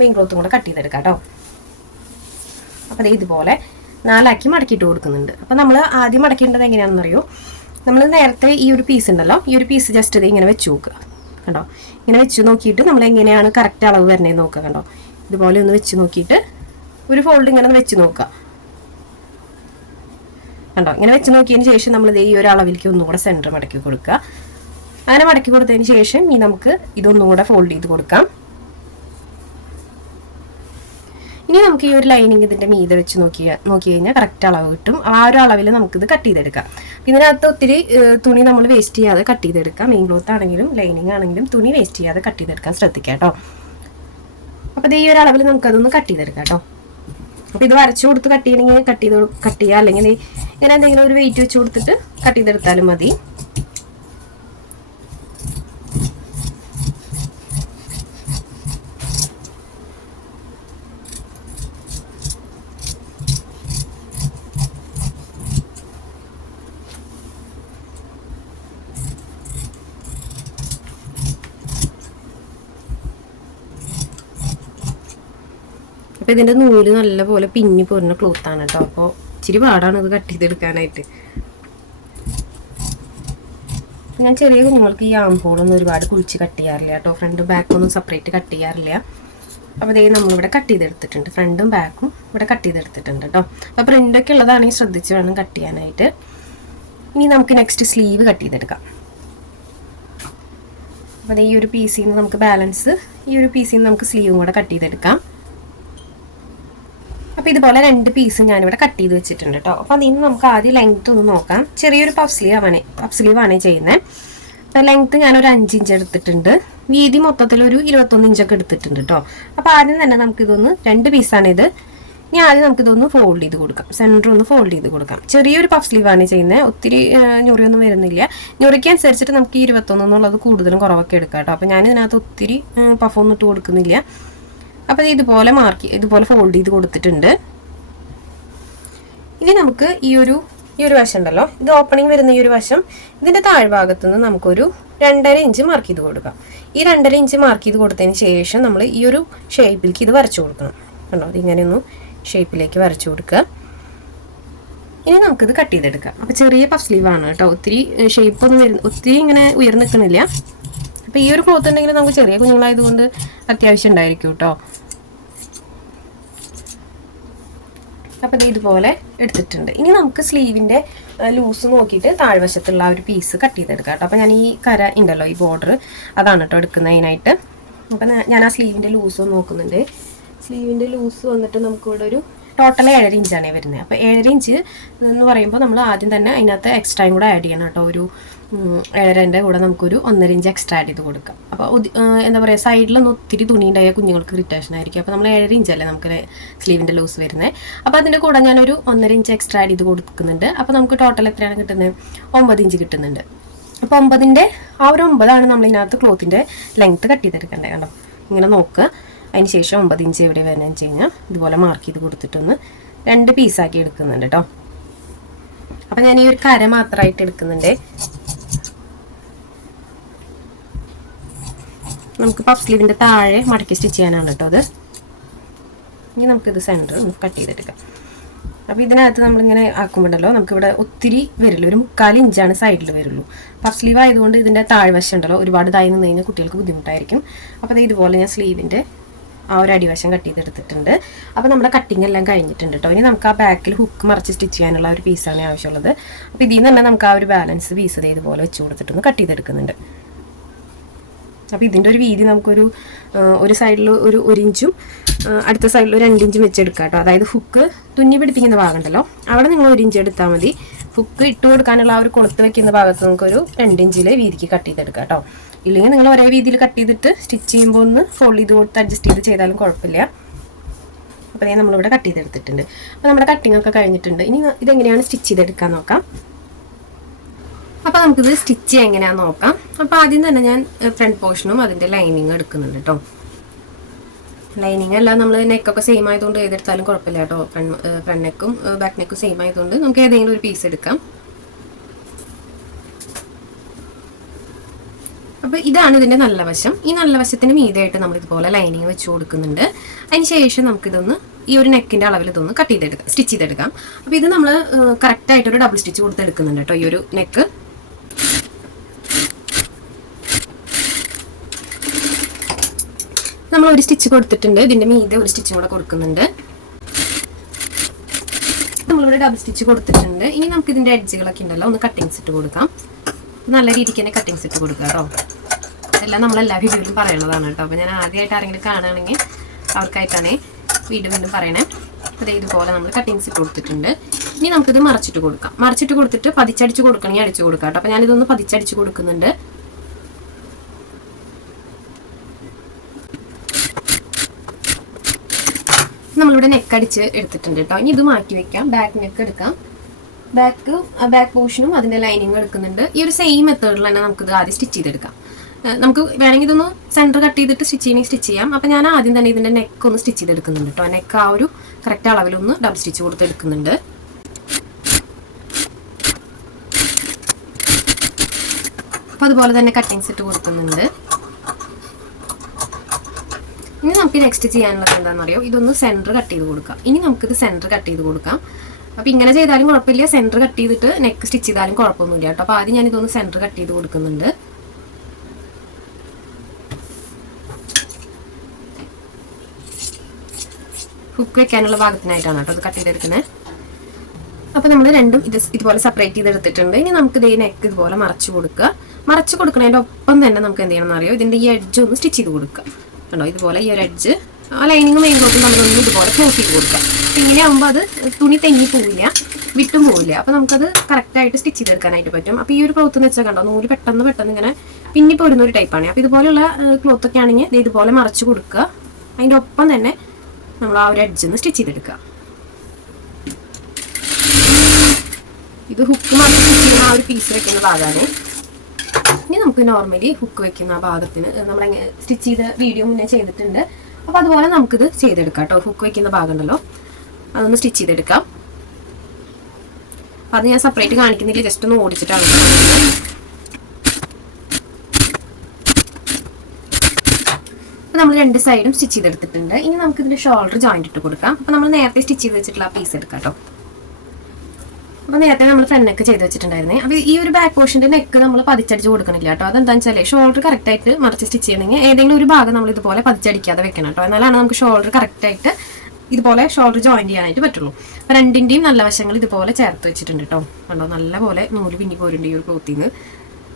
മെയിൻ ക്ലോത്തും കൂടെ കട്ട് ചെയ്തെടുക്കാം കേട്ടോ അപ്പോൾ ഇതുപോലെ നാലാക്കി മടക്കിയിട്ട് കൊടുക്കുന്നുണ്ട്. അപ്പോൾ നമ്മൾ ആദ്യം മടക്കേണ്ടത് എങ്ങനെയാണെന്ന് അറിയോ? നമ്മൾ നേരത്തെ ഈ ഒരു പീസ് ഉണ്ടല്ലോ ഈ ഒരു പീസ് ജസ്റ്റ് ഇത് ഇങ്ങനെ വെച്ച് നോക്കുക കണ്ടോ? ഇങ്ങനെ വെച്ച് നോക്കിയിട്ട് നമ്മൾ എങ്ങനെയാണ് കറക്റ്റ് അളവ് വരണേന്ന് നോക്കുക കണ്ടോ? ഇതുപോലെ ഒന്ന് വെച്ച് നോക്കിയിട്ട് ഒരു ഫോൾഡ് ഇങ്ങനെ ഒന്ന് വെച്ച് നോക്കുക. കണ്ടോ? ഇങ്ങനെ വെച്ച് നോക്കിയതിന് ശേഷം നമ്മൾ ഈ ഒരു അളവിലേക്ക് ഒന്നുകൂടെ സെന്റർ മടക്കി കൊടുക്കുക. അങ്ങനെ മടക്കി കൊടുത്തതിന് ശേഷം ഈ നമുക്ക് ഇതൊന്നുകൂടെ ഫോൾഡ് ചെയ്ത് കൊടുക്കാം. ഇനി നമുക്ക് ഈ ഒരു ലൈനിങ് ഇതിന്റെ മീതെ വെച്ച് നോക്കി നോക്കി കഴിഞ്ഞാൽ കറക്റ്റ് അളവ് കിട്ടും. ആ ഒരു അളവിൽ നമുക്കിത് കട്ട് ചെയ്തെടുക്കാം. ഇതിനകത്ത് ഒത്തിരി തുണി നമ്മൾ വേസ്റ്റ് ചെയ്യാതെ കട്ട് ചെയ്തെടുക്കാം. മെയിൻ ക്ലോത്ത് ആണെങ്കിലും ലൈനിങ് ആണെങ്കിലും തുണി വേസ്റ്റ് ചെയ്യാതെ കട്ട് ചെയ്തെടുക്കാൻ ശ്രദ്ധിക്കാം കേട്ടോ അപ്പോൾ ഈ ഒരു അളവിൽ നമുക്കതൊന്ന് കട്ട് ചെയ്തെടുക്കാം കേട്ടോ അപ്പോൾ ഇത് വരച്ചു കൊടുത്ത് കട്ട് ചെയ്യണമെങ്കിൽ കട്ട് ചെയ്ത് കട്ട് ചെയ്യുക അല്ലെങ്കിൽ ഇങ്ങനെ എന്തെങ്കിലും ഒരു വെയിറ്റ് വെച്ച് കൊടുത്തിട്ട് കട്ട് ചെയ്തെടുത്താലും മതി. അപ്പോൾ ഇതിന്റെ നൂൽ നല്ലപോലെ പിന്നി പോരുന്ന ക്ലോത്താണ് കേട്ടോ അപ്പോൾ ഇച്ചിരി പാടാണ് ഇത് കട്ട് ചെയ്തെടുക്കാനായിട്ട്. ഞാൻ ചെറിയ കുഞ്ഞുങ്ങൾക്ക് ഈ ആമ്പോളൊന്നും ഒരുപാട് കുഴിച്ച് കട്ട് ചെയ്യാറില്ല കേട്ടോ ഫ്രണ്ടും ബാക്കും ഒന്നും സെപ്പറേറ്റ് കട്ട് ചെയ്യാറില്ല. അപ്പോൾ ഇതേ നമ്മളിവിടെ കട്ട് ചെയ്തെടുത്തിട്ടുണ്ട്. ഫ്രണ്ടും ബാക്കും ഇവിടെ കട്ട് ചെയ്തെടുത്തിട്ടുണ്ട് കേട്ടോ അപ്പോൾ പ്രിന്റൊക്കെ ഉള്ളതാണെങ്കിൽ ശ്രദ്ധിച്ച് വേണം കട്ട് ചെയ്യാനായിട്ട്. ഇനി നമുക്ക് നെക്സ്റ്റ് സ്ലീവ് കട്ട് ചെയ്തെടുക്കാം. അപ്പോൾ ഈ ഒരു പീസിൽ നിന്ന് നമുക്ക് ബാലൻസ് ഈ ഒരു പീസിൽ നിന്ന് നമുക്ക് സ്ലീവും കൂടെ കട്ട് ചെയ്തെടുക്കാം. അപ്പോൾ ഇതുപോലെ രണ്ട് പീസ് ഞാനിവിടെ കട്ട് ചെയ്ത് വെച്ചിട്ടുണ്ട് കേട്ടോ അപ്പോൾ അതിന് നമുക്ക് ആദ്യം ലെങ്ത് ഒന്ന് നോക്കാം. ചെറിയൊരു പഫ് സ്ലീവ് ആണ്. പഫ് സ്ലീവ് ആണ് ചെയ്യുന്നത് അപ്പോൾ ലെങ്ത് ഞാനൊരു അഞ്ച് ഇഞ്ച് എടുത്തിട്ടുണ്ട്. വീതി മൊത്തത്തിൽ ഒരു ഇരുപത്തൊന്ന് ഇഞ്ചൊക്കെ എടുത്തിട്ടുണ്ട് കേട്ടോ അപ്പോൾ ആദ്യം തന്നെ നമുക്ക് ഇതൊന്ന് രണ്ട് പീസാണ് ഇത്. ഇനി ആദ്യം നമുക്കിതൊന്ന് ഫോൾഡ് ചെയ്ത് കൊടുക്കാം. സെന്റർ ഒന്ന് ഫോൾഡ് ചെയ്ത് കൊടുക്കാം. ചെറിയൊരു പഫ് സ്ലീവ് ആണ് ചെയ്യുന്നത് ഒത്തിരി ഞൊറിയൊന്നും വരുന്നില്ല. ഞൊറിക്ക് അനുസരിച്ചിട്ട് നമുക്ക് ഇരുപത്തൊന്ന് എന്നുള്ളത് കൂടുതലും കുറവൊക്കെ എടുക്കാം കേട്ടോ അപ്പോൾ ഞാൻ ഇതിനകത്ത് ഒത്തിരി പഫൊന്നും ഇട്ട് കൊടുക്കുന്നില്ല. അപ്പോൾ ഇതുപോലെ മാർക്ക് ഇതുപോലെ ഫോൾഡ് ചെയ്ത് കൊടുത്തിട്ടുണ്ട്. ഇനി നമുക്ക് ഈ ഒരു ഈ ഒരു വശം ഉണ്ടല്ലോ. ഇത് ഓപ്പണിംഗ് വരുന്ന ഈ ഒരു വശം ഇതിന്റെ താഴ്ഭാഗത്ത് നിന്ന് നമുക്കൊരു രണ്ടര ഇഞ്ച് മാർക്ക് ചെയ്ത് കൊടുക്കാം. ഈ രണ്ടര ഇഞ്ച് മാർക്ക് ചെയ്ത് കൊടുത്തതിന് ശേഷം നമ്മൾ ഈ ഒരു ഷേപ്പിലേക്ക് ഇത് വരച്ചു കൊടുക്കണം. കണ്ടോ? ഇതിങ്ങനെ ഒന്ന് ഷേപ്പിലേക്ക് വരച്ചു കൊടുക്കുക. ഇനി നമുക്കിത് കട്ട് ചെയ്തെടുക്കാം. അപ്പോൾ ചെറിയ പഫ് സ്ലീവ് ആണ് കേട്ടോ. ഒത്തിരി ഷേപ്പ് ഒന്നും വരുന്ന ഒത്തിരി ഇങ്ങനെ ഉയർന്നു നിൽക്കുന്നില്ല അപ്പോൾ ഈ ഒരു ക്ലോത്ത് ഉണ്ടെങ്കിൽ നമുക്ക് ചെറിയ കുഞ്ഞുങ്ങളായതുകൊണ്ട് അത്യാവശ്യം ഉണ്ടായിരിക്കും കേട്ടോ അപ്പോൾ ഇത് ഇതുപോലെ എടുത്തിട്ടുണ്ട്. ഇനി നമുക്ക് സ്ലീവിന്റെ ലൂസ് നോക്കിയിട്ട് താഴ്വശത്തുള്ള ആ ഒരു പീസ് കട്ട് ചെയ്തെടുക്കാം കേട്ടോ അപ്പോൾ ഞാൻ ഈ കര ഉണ്ടല്ലോ ഈ ബോർഡർ അതാണ് കേട്ടോ എടുക്കുന്നതിനായിട്ട് അപ്പൊ ഞാൻ ആ സ്ലീവിന്റെ ലൂസ് നോക്കുന്നുണ്ട്. സ്ലീവിന്റെ ലൂസ് വന്നിട്ട് നമുക്കിവിടെ ഒരു ടോട്ടൽ ഏഴര ഇഞ്ചാണ് വരുന്നത്. അപ്പോൾ ഏഴര ഇഞ്ച് എന്ന് പറയുമ്പോൾ നമ്മൾ ആദ്യം തന്നെ അതിനകത്ത് എക്സ്ട്രായും കൂടെ ആഡ് ചെയ്യണം കേട്ടോ ഒരു ഏഴരന്റെ കൂടെ നമുക്കൊരു ഒന്നര ഇഞ്ച് എക്സ്ട്രാ ആഡ് ചെയ്ത് കൊടുക്കാം. അപ്പോൾ എന്താ പറയുക സൈഡിലൊന്നും ഒത്തിരി തുണി ഉണ്ടായ കുഞ്ഞുങ്ങൾക്ക് ഇറിറ്റേഷൻ ആയിരിക്കും. അപ്പോൾ നമ്മൾ ഏഴര ഇഞ്ചല്ലേ നമുക്ക് സ്ലീവിന്റെ ലൂസ് വരുന്നത് അപ്പോൾ അതിന്റെ കൂടെ ഞാനൊരു ഒന്നര ഇഞ്ച് എക്സ്ട്രാ ആഡ് ചെയ്ത് കൊടുക്കുന്നുണ്ട്. അപ്പോൾ നമുക്ക് ടോട്ടൽ എത്രയാണ് കിട്ടുന്നത്? ഒമ്പത് ഇഞ്ച് കിട്ടുന്നുണ്ട്. അപ്പോൾ ഒമ്പതിന്റെ ആ ഒരു ഒമ്പതാണ് നമ്മൾ ഇതിനകത്ത് ക്ലോത്തിന്റെ ലെങ്ത്ത് കട്ട് ചെയ്തെടുക്കേണ്ടത്. കണ്ടോ? ഇങ്ങനെ നോക്കുക. അതിന് ശേഷം ഒമ്പത് ഇഞ്ച് എവിടെ വേണമെന്ന് വെച്ച് കഴിഞ്ഞാൽ ഇതുപോലെ മാർക്ക് ചെയ്ത് കൊടുത്തിട്ടൊന്ന് രണ്ട് പീസാക്കി എടുക്കുന്നുണ്ട് കേട്ടോ. അപ്പം ഞാൻ ഈ ഒരു കര മാത്രമായിട്ട് എടുക്കുന്നുണ്ട്. നമുക്ക് പഫ് സ്ലീവിന്റെ താഴെ മടക്കി സ്റ്റിച്ച് ചെയ്യാനാണ് കേട്ടോ അത്. ഇനി നമുക്കിത് സെന്റർ ഒന്ന് കട്ട് ചെയ്തെടുക്കാം. അപ്പോൾ ഇതിനകത്ത് നമ്മളിങ്ങനെ ആക്കുമ്പോണ്ടല്ലോ നമുക്കിവിടെ ഒത്തിരി വരില്ല. ഒരു മുക്കാൽ ഇഞ്ചാണ് സൈഡിൽ വരുള്ളൂ. പഫ് സ്ലീവ് ആയതുകൊണ്ട് ഇതിന്റെ താഴ്വശം ഉണ്ടല്ലോ ഒരുപാട് തായി നിന്ന് കഴിഞ്ഞാൽ കുട്ടികൾക്ക് ബുദ്ധിമുട്ടായിരിക്കും. അപ്പോൾ അത് ഇതുപോലെ ഞാൻ സ്ലീവിന്റെ ആ ഒരു അടിവശം കട്ട് ചെയ്തെടുത്തിട്ടുണ്ട്. അപ്പോൾ നമ്മുടെ കട്ടിങ് എല്ലാം കഴിഞ്ഞിട്ടുണ്ട് കേട്ടോ. ഇനി നമുക്ക് ആ ബാക്കിൽ ഹുക്ക് മറിച്ച് സ്റ്റിച്ച് ചെയ്യാനുള്ള ഒരു പീസാണ് ആവശ്യമുള്ളത്. അപ്പോൾ ഇതിൽ നിന്ന് തന്നെ നമുക്ക് ആ ഒരു ബാലൻസ് പീസ് ഇതുപോലെ വെച്ച് കൊടുത്തിട്ടൊന്ന് കട്ട് ചെയ്തെടുക്കുന്നുണ്ട്. അപ്പോൾ ഇതിന്റെ ഒരു വീതി നമുക്കൊരു ഒരു സൈഡിൽ ഒരു ഒരു ഇഞ്ചും അടുത്ത സൈഡിൽ ഒരു രണ്ടിഞ്ചും വെച്ചെടുക്കാം കേട്ടോ അതായത് ഹുക്ക് തുന്നി പിടിപ്പിക്കുന്ന ഭാഗമുണ്ടല്ലോ. അവിടെ നിങ്ങൾ ഒരു ഇഞ്ച് എടുത്താൽ മതി. ഹുക്ക് ഇട്ട് കൊടുക്കാനുള്ള ആ ഒരു കൊളുത്ത് വെക്കുന്ന ഭാഗത്ത് നമുക്കൊരു രണ്ടിഞ്ചിൽ വീതിക്ക് കട്ട് ചെയ്തെടുക്കാം കേട്ടോ ഇല്ലെങ്കിൽ നിങ്ങൾ ഒരേ രീതിയിൽ കട്ട് ചെയ്തിട്ട് സ്റ്റിച്ച് ചെയ്യുമ്പോൾ ഒന്ന് ഫോൾഡ് ചെയ്ത് കൊടുത്ത് അഡ്ജസ്റ്റ് ചെയ്ത് ചെയ്താലും കുഴപ്പമില്ല. അപ്പോൾ ഞാൻ നമ്മളിവിടെ കട്ട് ചെയ്തെടുത്തിട്ടുണ്ട്. അപ്പോൾ നമ്മുടെ കട്ടിങ്ങൊക്കെ കഴിഞ്ഞിട്ടുണ്ട്. ഇനി ഇതെങ്ങനെയാണ് സ്റ്റിച്ച് ചെയ്തെടുക്കാൻ നോക്കാം. അപ്പോൾ നമുക്കിത് സ്റ്റിച്ച് എങ്ങനെയാണെന്ന് നോക്കാം. അപ്പോൾ ആദ്യം തന്നെ ഞാൻ ഫ്രണ്ട് പോർഷനും അതിന്റെ ലൈനിങ് എടുക്കുന്നുണ്ട് കേട്ടോ ലൈനിങ് എല്ലാം നമ്മൾ നെക്കൊക്കെ സെയിം ആയതുകൊണ്ട് ഏതെടുത്താലും കുഴപ്പമില്ല കേട്ടോ ഫ്രണ്ട് ഫ്രണ്ട് നെക്കും ബാക്ക് നെക്കും സെയിം ആയതുകൊണ്ട് നമുക്ക് ഏതെങ്കിലും ഒരു പീസ് എടുക്കാം. അപ്പോൾ ഇതാണ് ഇതിന്റെ നല്ല വശം. ഈ നല്ല വശത്തിന് മീതായിട്ട് നമ്മൾ ഇതുപോലെ ലൈനിങ് വെച്ച് കൊടുക്കുന്നുണ്ട്. അതിന് ശേഷം നമുക്കിതൊന്ന് ഈ ഒരു നെക്കിന്റെ അളവിൽ ഇതൊന്ന് കട്ട് ചെയ്തെടുക്കാം സ്റ്റിച്ച് ചെയ്തെടുക്കാം. അപ്പോൾ ഇത് നമ്മൾ കറക്റ്റായിട്ടൊരു ഡബിൾ സ്റ്റിച്ച് കൊടുത്തെടുക്കുന്നുണ്ട് കേട്ടോ ഈ ഒരു നെക്ക് നമ്മൾ ഒരു സ്റ്റിച്ച് കൊടുത്തിട്ടുണ്ട്. ഇതിന്റെ മീതെ ഒരു സ്റ്റിച്ചും കൂടെ കൊടുക്കുന്നുണ്ട്. നമ്മളിവിടെ ഡബിൾ സ്റ്റിച്ച് കൊടുത്തിട്ടുണ്ട്. ഇനി നമുക്ക് ഇതിന്റെ എഡ്ജുകളൊക്കെ ഉണ്ടല്ലോ ഒന്ന് കട്ടിങ്സ് ഇട്ട് കൊടുക്കാം. നല്ല രീതിക്ക് തന്നെ കട്ടിങ്സ് ഇട്ട് കൊടുക്കുക കേട്ടോ. എല്ലാം നമ്മൾ എല്ലാ വീഡിയോയിലും പറയുന്നതാണ് കേട്ടോ. അപ്പോൾ ഞാൻ ആദ്യമായിട്ട് ആരെങ്കിലും കാണുകയാണെങ്കിൽ അവർക്കായിട്ടാണ് വീണ്ടും വീണ്ടും പറയണേ. അതേ ഇതുപോലെ നമ്മൾ കട്ടിങ്സ് ഇട്ട് കൊടുത്തിട്ടുണ്ട്. ഇനി നമുക്കിത് മറച്ചിട്ട് കൊടുക്കാം. മറച്ചിട്ട് കൊടുത്തിട്ട് പതിച്ചടിച്ച് കൊടുക്കണമെങ്കിൽ അടിച്ചു കൊടുക്കാം കേട്ടോ. അപ്പോൾ ഞാനിതൊന്ന് പതിച്ചടിച്ച് കൊടുക്കുന്നുണ്ട്. നമ്മളിവിടെ നെക്ക് അടിച്ച് എടുത്തിട്ടുണ്ട് കേട്ടോ ഇനി ഇത് മാറ്റി വെക്കാം. ബാക്ക് നെക്ക് എടുക്കാം. ബാക്ക് ബാക്ക് പോർഷനും അതിന്റെ ലൈനിങ്ങും എടുക്കുന്നുണ്ട്. ഈ ഒരു സെയിം മെത്തേഡിൽ തന്നെ നമുക്കിത് ആദ്യം സ്റ്റിച്ച് ചെയ്തെടുക്കാം. നമുക്ക് വേണമെങ്കിൽ ഇതൊന്ന് സെന്റർ കട്ട് ചെയ്തിട്ട് സ്റ്റിച്ച് ചെയ്യണമെങ്കിൽ സ്റ്റിച്ച് ചെയ്യാം. അപ്പം ഞാൻ ആദ്യം തന്നെ ഇതിന്റെ നെക്ക് ഒന്ന് സ്റ്റിച്ച് ചെയ്തെടുക്കുന്നുണ്ട് കേട്ടോ നെക്ക് ആ ഒരു കറക്റ്റ് അളവിലൊന്ന് ഡബിൾ സ്റ്റിച്ച് കൊടുത്തെടുക്കുന്നുണ്ട്. അപ്പോൾ അതുപോലെ തന്നെ കട്ടിങ്സ് ഇട്ട് കൊടുക്കുന്നുണ്ട്. ഇനി നമുക്ക് നെക്സ്റ്റ് ചെയ്യാനുള്ളത് എന്താണെന്ന് അറിയോ? ഇതൊന്ന് സെന്റർ കട്ട് ചെയ്ത് കൊടുക്കാം. ഇനി നമുക്കിത് സെന്റർ കട്ട് ചെയ്ത് കൊടുക്കാം. അപ്പോൾ ഇങ്ങനെ ചെയ്താലും കുഴപ്പമില്ല. സെന്റർ കട്ട് ചെയ്തിട്ട് നെക്ക് സ്റ്റിച്ച് ചെയ്താലും കുഴപ്പമൊന്നുമില്ല കേട്ടോ. അപ്പോൾ ആദ്യം ഞാൻ ഇതൊന്ന് സെന്റർ കട്ട് ചെയ്ത് കൊടുക്കുന്നുണ്ട്. ഹുക്ക് വെക്കാനുള്ള ഭാഗത്തിനായിട്ടാണ് കേട്ടോ അത് കട്ട് ചെയ്തെടുക്കുന്നത് അപ്പോൾ നമ്മൾ രണ്ടും ഇത് ഇതുപോലെ സെപ്പറേറ്റ് ചെയ്തെടുത്തിട്ടുണ്ട്. ഇനി നമുക്ക് ഇതേ നെക്ക് ഇതുപോലെ മറച്ചു കൊടുക്കുക. മറച്ചു കൊടുക്കുന്നതിന്റെ ഒപ്പം തന്നെ നമുക്ക് എന്ത് ചെയ്യണം അറിയോ? ഇതിന്റെ ഈ എഡ്ജ് ഒന്ന് സ്റ്റിച്ച് ചെയ്ത് കൊടുക്കുക. കണ്ടോ? ഇതുപോലെ ഈ ഒരു എഡ്ജ് ആ ലൈനിങ് മെയിൻ നമ്മൾ നമ്മളൊന്ന് ഇതുപോലെ ക്ലോസ് ചെയ്ത് ഇങ്ങനെ ഇങ്ങനെയാകുമ്പോൾ അത് തുണി തെങ്ങി പോവില്ല വിട്ടും പോവില്ല. അപ്പോൾ നമുക്കത് കറക്റ്റായിട്ട് സ്റ്റിച്ച് ചെയ്തെടുക്കാനായിട്ട് പറ്റും. അപ്പോൾ ഈ ഒരു ക്ലോത്ത് എന്ന് വെച്ചാൽ കണ്ടോ നൂൽ പെട്ടെന്ന് പെട്ടെന്ന് ഇങ്ങനെ പിന്നി പോരുന്ന ഒരു ടൈപ്പാണ് അപ്പോൾ ഇതുപോലെയുള്ള ക്ലോത്ത് ഒക്കെ ആണെങ്കിൽ ഇതുപോലെ മറിച്ച് കൊടുക്കുക. അതിന്റെ ഒപ്പം തന്നെ നമ്മൾ ആ ഒരു എഡ്ജിൽ സ്റ്റിച്ച് ചെയ്തെടുക്കുക. ഇത് ഹുക്ക് മാത്രം ആ ഒരു പീസ് വെക്കുന്ന ഭാഗമാണ് നമുക്ക് നോർമലി ഹുക്ക് വെക്കുന്ന ആ ഭാഗത്തിന് നമ്മൾ സ്റ്റിച്ച് ചെയ്ത വീഡിയോ മുന്നേ ചെയ്തിട്ടുണ്ട്. അപ്പോൾ അതുപോലെ നമുക്കിത് ചെയ്തെടുക്കാം കേട്ടോ. ഹുക്ക് വെക്കുന്ന ഭാഗം ഉണ്ടല്ലോ അതൊന്ന് സ്റ്റിച്ച് ചെയ്തെടുക്കാം. അപ്പം അത് ഞാൻ സെപ്പറേറ്റ് കാണിക്കുന്നില്ല ജസ്റ്റ് ഒന്ന് ഓടിച്ചിട്ടാണ്. അപ്പോൾ നമ്മൾ രണ്ട് സൈഡും സ്റ്റിച്ച് ചെയ്തെടുത്തിട്ടുണ്ട്. ഇനി നമുക്ക് ഇതിന്റെ ഷോൾഡർ ജോയിന്റ് ഇട്ട് കൊടുക്കാം. അപ്പോൾ നമ്മൾ നേരത്തെ സ്റ്റിച്ച് ചെയ്ത് വെച്ചിട്ടുള്ള ആ പീസ് എടുക്കാം കേട്ടോ. അപ്പോൾ നേരത്തെ നമ്മൾ ഫ്രണ്ട് നെക്ക് ചെയ്ത് വെച്ചിട്ടുണ്ടായിരുന്നേ. അപ്പോൾ ഈ ഒരു ബാക്ക് പോർഷന്റെ നെക്ക് നമ്മൾ പതിച്ചടിച്ച് കൊടുക്കണില്ല കേട്ടോ. അതെന്താണെന്ന് വെച്ചാൽ ഷോൾഡർ കറക്റ്റായിട്ട് മറിച്ച് സ്റ്റിച്ച് ചെയ്യണമെങ്കിൽ ഏതെങ്കിലും ഒരു ഭാഗം നമ്മൾ ഇതുപോലെ പതിച്ചടിക്കാതെ വെക്കണം കേട്ടോ. എന്നാലാണ് നമുക്ക് ഷോൾഡർ കറക്റ്റായിട്ട് ഇതുപോലെ ഷോൾഡർ ജോയിൻ ചെയ്യാനായിട്ട് പറ്റുള്ളൂ. അപ്പോൾ രണ്ടിന്റെയും നല്ല വശങ്ങൾ ഇതുപോലെ ചേർത്ത് വെച്ചിട്ടുണ്ട് കേട്ടോ. കണ്ടോ? നല്ല പോലെ നൂൽ പിന്നി പോരുണ്ട് ഈ ഒരു ക്ലോത്തിന്ന്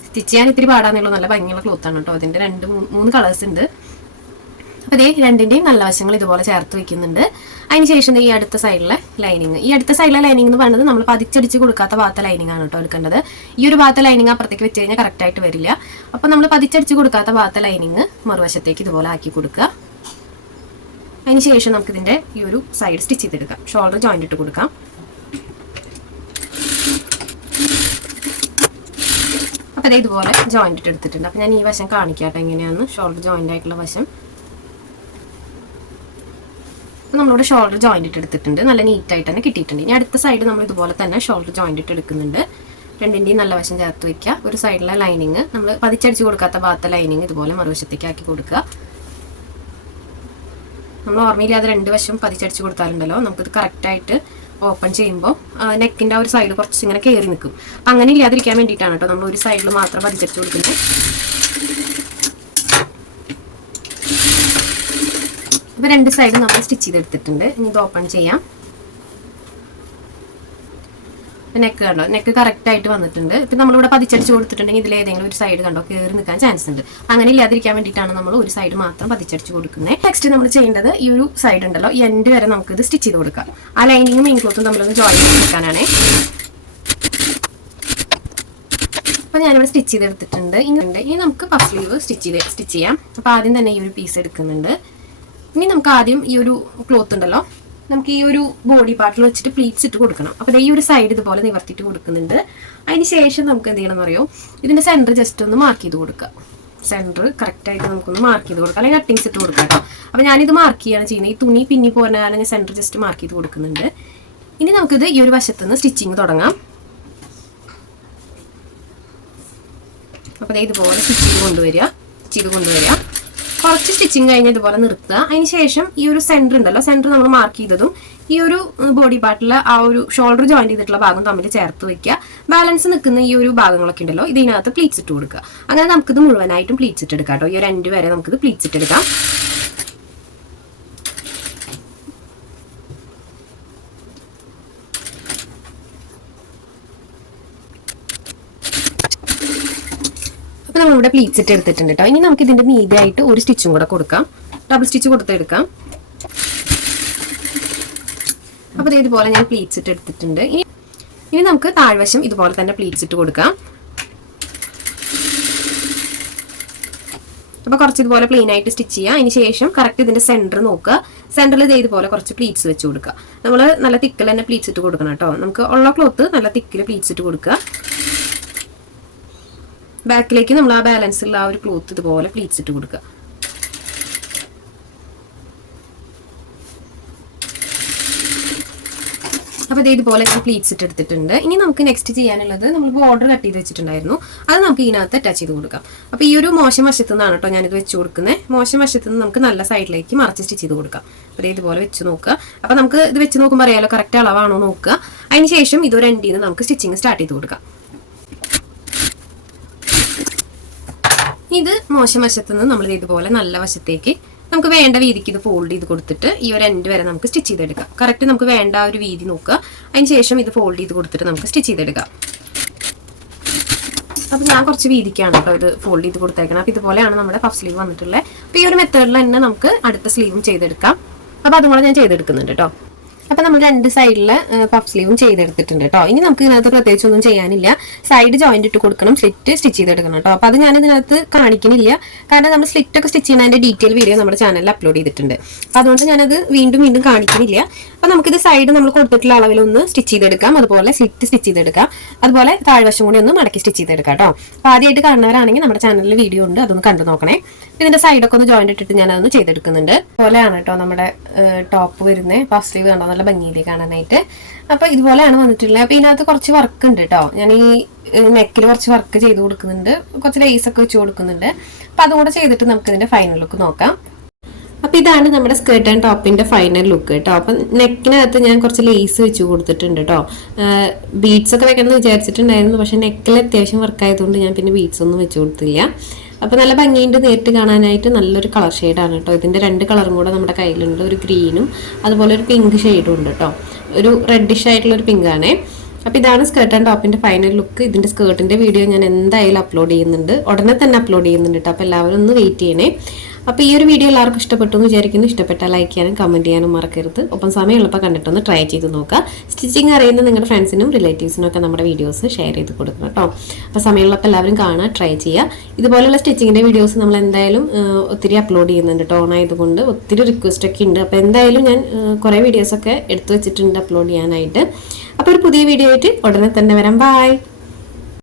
സ്റ്റിച്ച് ചെയ്യാൻ ഇത്തിരി പാടാന്നുള്ളൂ നല്ല ഭംഗിയുള്ള ക്ലോത്താണ് കേട്ടോ. അതിന്റെ രണ്ട് മൂന്ന് കളേഴ്സ് ഉണ്ട്. അപ്പോൾ ഇതേ രണ്ടിന്റെയും നല്ല വശങ്ങൾ ഇതുപോലെ ചേർത്ത് വെക്കുന്നുണ്ട്. അതിനുശേഷം ഈ അടുത്ത സൈഡിലെ ലൈനിങ് ഈ അടുത്ത സൈഡിലെ ലൈനിങ് എന്ന് പറയുന്നത് നമ്മൾ പതിച്ചടിച്ച് കൊടുക്കാത്ത ഭാഗത്തെ ലൈനിങ് ആണ് കേട്ടോ എടുക്കേണ്ടത്. ഈ ഒരു ഭാഗത്തെ ലൈനിങ് അപ്പുറത്തേക്ക് വെച്ച് കഴിഞ്ഞാൽ കറക്റ്റായിട്ട് വരില്ല. അപ്പോൾ നമ്മൾ പതിച്ചടിച്ച് കൊടുക്കാത്ത ഭാഗത്തെ ലൈനിങ് മറുവശത്തേക്ക് ഇതുപോലെ ആക്കി കൊടുക്കുക. അതിനുശേഷം നമുക്കിതിന്റെ ഈ ഒരു സൈഡ് സ്റ്റിച്ച് ചെയ്തെടുക്കാം. ഷോൾഡർ ജോയിന്റ് ഇട്ട് കൊടുക്കാം. അപ്പോൾ ഇതുപോലെ ഇട്ട് എടുത്തിട്ടുണ്ട്. അപ്പോൾ ഞാൻ ഈ വശം കാണിക്കാം കേട്ടോ എങ്ങനെയാന്ന്. ഷോൾഡർ ജോയിന്റ് ആയിട്ടുള്ള വശം അപ്പോൾ നമ്മളിവിടെ ഷോൾഡർ ജോയിന്റ് ഇട്ട് എടുത്തിട്ടുണ്ട് നല്ല നീറ്റായിട്ട് തന്നെ കിട്ടിയിട്ടുണ്ട്. ഇനി അടുത്ത സൈഡ് നമ്മൾ ഇതുപോലെ തന്നെ ഷോൾഡർ ജോയിന്റ് ഇട്ട് എടുക്കുന്നുണ്ട് രണ്ടിന്റെയും നല്ല വശം ചേർത്ത് വെക്കുക. ഒരു സൈഡിലെ ലൈനിങ് നമ്മൾ പതിച്ചടിച്ച് കൊടുക്കാത്ത ഭാഗത്തെ ലൈനിങ് ഇതുപോലെ മറുവശത്തേക്ക് ആക്കി കൊടുക്കുക. നമ്മൾ ഓർമ്മയില്ലാതെ രണ്ട് വശം പതിച്ചടിച്ച് കൊടുത്താലുണ്ടല്ലോ. നമുക്കിത് കറക്റ്റായിട്ട് ഓപ്പൺ ചെയ്യുമ്പോൾ നെക്കിന്റെ ആ ഒരു സൈഡ് കുറച്ച് ഇങ്ങനെ കയറി നിൽക്കും. അപ്പം അങ്ങനെ ഇല്ലാതിരിക്കാൻ വേണ്ടിയിട്ടാണ് കേട്ടോ നമ്മൾ ഒരു സൈഡിൽ മാത്രം പതിച്ചടിച്ച് കൊടുക്കുന്നത്. അപ്പോൾ രണ്ട് സൈഡും നമ്മൾ സ്റ്റിച്ച് ചെയ്തെടുത്തിട്ടുണ്ട്. ഇനി ഇത് ഓപ്പൺ ചെയ്യാം. നെക്ക് കണ്ടോ? നെക്ക് കറക്റ്റ് ആയിട്ട് വന്നിട്ടുണ്ട്. ഇപ്പം നമ്മളിവിടെ പതിച്ചടിച്ച് കൊടുത്തിട്ടുണ്ടെങ്കിൽ ഇതിൽ ഏതെങ്കിലും ഒരു സൈഡ് കണ്ടോ? കയറി നിൽക്കാൻ ചാൻസ് ഉണ്ട്. അങ്ങനെ ഇല്ലാതിരിക്കാൻ വേണ്ടിയിട്ടാണ് നമ്മൾ ഒരു സൈഡ് മാത്രം പതിച്ചടിച്ച് കൊടുക്കുന്നത്. നെക്സ്റ്റ് നമ്മൾ ചെയ്യേണ്ടത് ഈ ഒരു സൈഡ് ഉണ്ടല്ലോ. ഈ എൻഡ് വരെ നമുക്ക് ഇത് സ്റ്റിച്ച് ചെയ്ത് കൊടുക്കാം. ആ ലൈനിങ്ങും മെയിൻ ക്ലോത്തും നമ്മളൊന്ന് ജോയിൻ ചെയ്ത് കൊടുക്കാനാണ്. അപ്പോൾ ഞാനിവിടെ സ്റ്റിച്ച് ചെയ്തെടുത്തിട്ടുണ്ട്. ഇങ്ങനെ ഇനി നമുക്ക് പഫ് സ്റ്റിച്ച് ചെയ്ത് സ്റ്റിച്ച് ചെയ്യാം. അപ്പോൾ ആദ്യം തന്നെ ഈ ഒരു പീസ് എടുക്കുന്നുണ്ട്. ഇനി നമുക്ക് ആദ്യം ഈ ഒരു ക്ലോത്ത് ഉണ്ടല്ലോ. നമുക്ക് ഈ ഒരു ബോഡി പാർട്ടിൽ വെച്ചിട്ട് പ്ലീറ്റ്സ് ഇട്ട് കൊടുക്കണം. അപ്പോൾ ഈ ഒരു സൈഡ് ഇതുപോലെ നിവർത്തിയിട്ട് കൊടുക്കുന്നുണ്ട്. അതിന് ശേഷം നമുക്ക് എന്ത് ചെയ്യണം എന്നറിയോ ഇതിന്റെ സെന്റർ ജസ്റ്റ് ഒന്ന് മാർക്ക് ചെയ്ത് കൊടുക്കുക. സെന്റർ കറക്റ്റ് ആയിട്ട് നമുക്കൊന്ന് മാർക്ക് ചെയ്ത് കൊടുക്കാം അല്ലെങ്കിൽ കട്ടിങ്സ് ഇട്ട് കൊടുക്കാം കേട്ടോ. അപ്പോൾ ഞാനിത് മാർക്ക് ചെയ്യാണ് ചെയ്യുന്നത്. ഈ തുണി പിന്നി പോകുന്ന കാരണം ഞാൻ സെന്റർ ജസ്റ്റ് മാർക്ക് ചെയ്ത് കൊടുക്കുന്നുണ്ട്. ഇനി നമുക്കിത് ഈ ഒരു വശത്ത് നിന്ന് സ്റ്റിച്ചിങ് തുടങ്ങാം അപ്പോൾ ഇതുപോലെ സ്റ്റിച്ച് ചെയ്ത് കൊണ്ടുവരിക. സ്റ്റിച്ച് ചെയ്ത് കൊണ്ടുവരിക. കുറച്ച് സ്റ്റിച്ചിങ് കഴിഞ്ഞ് ഇതുപോലെ നിർത്തുക. അതിന് ശേഷം ഈ ഒരു സെന്റർ ഉണ്ടല്ലോ സെന്റർ നമ്മൾ മാർക്ക് ചെയ്തതും ഈ ഒരു ബോഡി പാർട്ടിൽ ആ ഒരു ഷോൾഡർ ജോയിന്റ് ചെയ്തിട്ടുള്ള ഭാഗം തമ്മിൽ ചേർത്ത് വെക്കുക. ബാലൻസ് നിൽക്കുന്ന ഈ ഒരു ഭാഗങ്ങളൊക്കെ ഉണ്ടല്ലോ ഇതിനകത്ത് പ്ലീറ്റ്സ് ഇട്ട് കൊടുക്കുക. അങ്ങനെ നമുക്കിത് മുഴുവനായിട്ടും പ്ലീറ്റ്സ് ഇട്ടെടുക്കാം കേട്ടോ. ഈ ഒരു രണ്ട് വരെ നമുക്കിത് പ്ലീറ്റ്സ് ഇട്ട് അപ്പോൾ ഇട്ട് എടുത്തിട്ടുണ്ട് കേട്ടോ ഇനി നമുക്ക് ഇതിന്റെ മീതിയായിട്ട് ഒരു സ്റ്റിച്ചും കൂടെ കൊടുക്കാം. ഡബിൾ സ്റ്റിച്ച് കൊടുത്തെടുക്കാം അപ്പോൾ ദേ ഇതുപോലെ ഞാൻ പ്ലീറ്റ്സ് ഇട്ട് എടുത്തിട്ടുണ്ട്. ഇനി ഇനി നമുക്ക് താഴ്വശം ഇതുപോലെ തന്നെ പ്ലീറ്റ്സ് ഇട്ട് കൊടുക്കാം. അപ്പോൾ കുറച്ച് ഇതുപോലെ പ്ലെയിൻ ആയിട്ട് സ്റ്റിച്ച് ചെയ്യുക അതിന് ശേഷം കറക്റ്റ് ഇതിന്റെ സെന്റർ നോക്കുക. സെന്ററിൽ ഇതേ ഇതുപോലെ കുറച്ച് പ്ലീറ്റ്സ് വെച്ച് കൊടുക്കുക. നമ്മൾ നല്ല തിക്കിൽ തന്നെ പ്ലീറ്റ്സ് ഇട്ട് കൊടുക്കണം കേട്ടോ നമുക്ക് ഉള്ള ക്ലോത്ത് നല്ല തിക്കിൽ പ്ലീറ്റ്സ് ഇട്ട് കൊടുക്കുക. ബാക്കിലേക്ക് നമ്മൾ ആ ബാലൻസ് ഉള്ള ആ ഒരു ക്ലോത്ത് ഇതുപോലെ പ്ലീറ്റ്സ് ഇട്ട് കൊടുക്കുക. അപ്പോൾ ഇത് ഇതുപോലെ ഞാൻ പ്ലീറ്റ്സ് ഇട്ട് എടുത്തിട്ടുണ്ട്. ഇനി നമുക്ക് നെക്സ്റ്റ് ചെയ്യാനുള്ളത് നമ്മൾ ബോർഡർ കട്ട് ചെയ്ത് വെച്ചിട്ടുണ്ടായിരുന്നു. അത് നമുക്ക് ഇതിനകത്ത് അറ്റാച്ച് ചെയ്ത് കൊടുക്കാം. അപ്പോൾ ഈ ഒരു മോശം വശത്തു നിന്നാണ് കേട്ടോ ഞാനിത് വെച്ച് കൊടുക്കുന്നത് മോശം വശത്ത് നിന്ന് നമുക്ക് നല്ല സൈഡിലേക്ക് മറച്ച് സ്റ്റിച്ച് ചെയ്ത് കൊടുക്കാം. അപ്പോൾ ഇതുപോലെ വെച്ച് നോക്കുക. അപ്പോൾ നമുക്ക് ഇത് വെച്ച് നോക്കുമ്പോൾ അറിയാലോ കറക്റ്റ് അളവാണോ നോക്കുക. അതിന് ശേഷം ഇതൊരു എൻഡിൽ നിന്ന് നമുക്ക് സ്റ്റിച്ചിങ് സ്റ്റാർട്ട് ചെയ്ത് കൊടുക്കാം. ഇത് മോശം വശത്ത് നിന്ന് നമ്മൾ ഇതുപോലെ നല്ല വശത്തേക്ക് നമുക്ക് വേണ്ട വീതിക്ക് ഇത് ഫോൾഡ് ചെയ്ത് കൊടുത്തിട്ട് ഈ ഒരു എൻഡ് വരെ നമുക്ക് സ്റ്റിച്ച് ചെയ്തെടുക്കാം. കറക്റ്റ് നമുക്ക് വേണ്ട ആ ഒരു വീതി നോക്കുക. അതിന് ശേഷം ഇത് ഫോൾഡ് ചെയ്ത് കൊടുത്തിട്ട് നമുക്ക് സ്റ്റിച്ച് ചെയ്തെടുക്കാം. അപ്പോൾ ഞാൻ കുറച്ച് വീതിക്കാണ് കേട്ടോ ഇത് ഫോൾഡ് ചെയ്ത് കൊടുത്തേക്കണം. അപ്പോൾ ഇതുപോലെയാണ് നമ്മുടെ പഫ് സ്ലീവ് വന്നിട്ടുള്ളത് അപ്പോൾ ഈ ഒരു മെത്തേഡിൽ തന്നെ നമുക്ക് അടുത്ത സ്ലീവും ചെയ്തെടുക്കാം. അപ്പോൾ അതും കൂടെ ഞാൻ ചെയ്തെടുക്കുന്നുണ്ട് കേട്ടോ. അപ്പൊ നമ്മൾ രണ്ട് സൈഡിൽ പഫ് സ്ലീവും ചെയ്തെടുത്തിട്ടുണ്ട് കേട്ടോ ഇനി നമുക്ക് ഇതിനകത്ത് പ്രത്യേകിച്ച് ഒന്നും ചെയ്യാനില്ല. സൈഡ് ജോയിന്റ് ഇട്ട് കൊടുക്കണം സ്ലിറ്റ് സ്റ്റിച്ച് ചെയ്തെടുക്കണം കേട്ടോ അപ്പൊ അത് ഞാൻ ഇതിനകത്ത് കാണിക്കുന്നില്ല. കാരണം നമ്മൾ സ്ലിറ്റ് ഒക്കെ സ്റ്റിച്ച് ചെയ്യുന്നതിന്റെ ഡീറ്റെയിൽ വീഡിയോ നമ്മുടെ ചാനലിൽ അപ്ലോഡ് ചെയ്തിട്ടുണ്ട്. അപ്പൊ അതുകൊണ്ട് ഞാനത് വീണ്ടും വീണ്ടും കാണിക്കുന്നില്ല. അപ്പൊ നമുക്കിത് സൈഡ് നമ്മൾ കൊടുത്തിട്ടുള്ള അളവിലൊന്ന് സ്റ്റിച്ച് ചെയ്തെടുക്കാം. അതുപോലെ സ്ലിറ്റ് സ്റ്റിച്ച് ചെയ്തെടുക്കാം. അതുപോലെ താഴ്വശം കൂടി ഒന്ന് മടക്കി സ്റ്റിച്ച് ചെയ്തെടുക്കാം കേട്ടോ അപ്പൊ ആദ്യമായിട്ട് കാണുന്നവരാണെങ്കിൽ നമ്മുടെ ചാനലിൽ വീഡിയോ ഉണ്ട്. അതൊന്ന് കണ്ടു നോക്കണേ. ഇതിന്റെ സൈഡൊക്കെ ഒന്ന് ജോയിന്റ് ഇട്ടിട്ട് ഞാനതൊന്ന് ചെയ്തെടുക്കുന്നുണ്ട്. അതുപോലെയാണ് കേട്ടോ നമ്മുടെ ടോപ്പ് വരുന്നത് ഫസ്റ്റ് സ്ലീവ് കണ്ടോ? നല്ല ഭംഗിയിൽ കാണാനായിട്ട്. അപ്പൊ ഇതുപോലെയാണ് വന്നിട്ടുള്ളത്. അപ്പൊ ഇതിനകത്ത് കുറച്ച് വർക്ക് ഉണ്ട് കേട്ടോ ഞാൻ ഈ നെക്കിൽ കുറച്ച് വർക്ക് ചെയ്ത് കൊടുക്കുന്നുണ്ട്. കുറച്ച് ലേസ് ഒക്കെ വെച്ച് കൊടുക്കുന്നുണ്ട്. അപ്പൊ അതും കൂടെ ചെയ്തിട്ട് ഇതിന്റെ ഫൈനൽ ലുക്ക് നോക്കാം. അപ്പൊ ഇതാണ് നമ്മുടെ സ്കേർട്ട് ആൻഡ് ടോപ്പിന്റെ ഫൈനൽ ലുക്ക് കേട്ടോ അപ്പൊ നെക്കിനകത്ത് ഞാൻ കുറച്ച് ലേസ് വെച്ച് കൊടുത്തിട്ടുണ്ട് കേട്ടോ ബീഡ്സ് ഒക്കെ വെക്കണം എന്ന് വിചാരിച്ചിട്ടുണ്ടായിരുന്നു. പക്ഷെ നെക്കിൽ അത്യാവശ്യം വർക്ക് ആയതുകൊണ്ട് ഞാൻ പിന്നെ ബീഡ്സ് ഒന്നും വെച്ച് കൊടുത്തില്ല. അപ്പൊ നല്ല ഭംഗിയുണ്ട് നേരിട്ട് കാണാനായിട്ട്. നല്ലൊരു കളർ ഷെയ്ഡാണ് കേട്ടോ ഇതിന്റെ രണ്ട് കളറും കൂടെ നമ്മുടെ കയ്യിലുണ്ട്. ഒരു ഗ്രീനും അതുപോലെ ഒരു പിങ്ക് ഷെയ്ഡും ഉണ്ട് കേട്ടോ ഒരു റെഡിഷ് ആയിട്ടുള്ള ഒരു പിങ്ക് ആണേ. അപ്പോൾ ഇതാണ് സ്കേർട്ട് ആൻഡ് ടോപ്പിന്റെ ഫൈനൽ ലുക്ക് ഇതിന്റെ സ്കേർട്ടിന്റെ വീഡിയോ ഞാൻ എന്തായാലും അപ്ലോഡ് ചെയ്യുന്നുണ്ട്. ഉടനെ തന്നെ അപ്ലോഡ് ചെയ്യുന്നുണ്ട് കേട്ടോ അപ്പോൾ എല്ലാവരും ഒന്ന് വെയിറ്റ് ചെയ്യണേ. അപ്പോൾ ഈ ഒരു വീഡിയോ എല്ലാവർക്കും ഇഷ്ടപ്പെട്ടു എന്ന് വിചാരിക്കുന്നു. ഇഷ്ടപ്പെട്ടാൽ ലൈക്ക് ചെയ്യാനും കമന്റ് ചെയ്യാനും മറക്കരുത്. ഒപ്പം സമയമുള്ളപ്പോൾ കണ്ടിട്ടൊന്ന് ട്രൈ ചെയ്ത് നോക്കുക. സ്റ്റിച്ചിങ് അറിയുന്ന നിങ്ങളുടെ ഫ്രണ്ട്സിനും റിലേറ്റീവ്സിനും ഒക്കെ നമ്മുടെ വീഡിയോസ് ഷെയർ ചെയ്ത് കൊടുക്കണം കേട്ടോ. അപ്പോൾ സമയമുള്ളപ്പോൾ എല്ലാവരും കാണുക ട്രൈ ചെയ്യുക. ഇതുപോലെയുള്ള സ്റ്റിച്ചിങ്ങിന്റെ വീഡിയോസ് നമ്മൾ എന്തായാലും ഒത്തിരി അപ്ലോഡ് ചെയ്യുന്നുണ്ട് കേട്ടോ. ഓണായതുകൊണ്ട് ഒത്തിരി റിക്വസ്റ്റ് ഒക്കെ ഉണ്ട്. അപ്പോൾ എന്തായാലും ഞാൻ കുറേ വീഡിയോസൊക്കെ എടുത്തു വെച്ചിട്ടുണ്ട് അപ്ലോഡ് ചെയ്യാനായിട്ട്. അപ്പോൾ ഒരു പുതിയ വീഡിയോ ആയിട്ട് ഉടനെ തന്നെ വരാം. ബൈ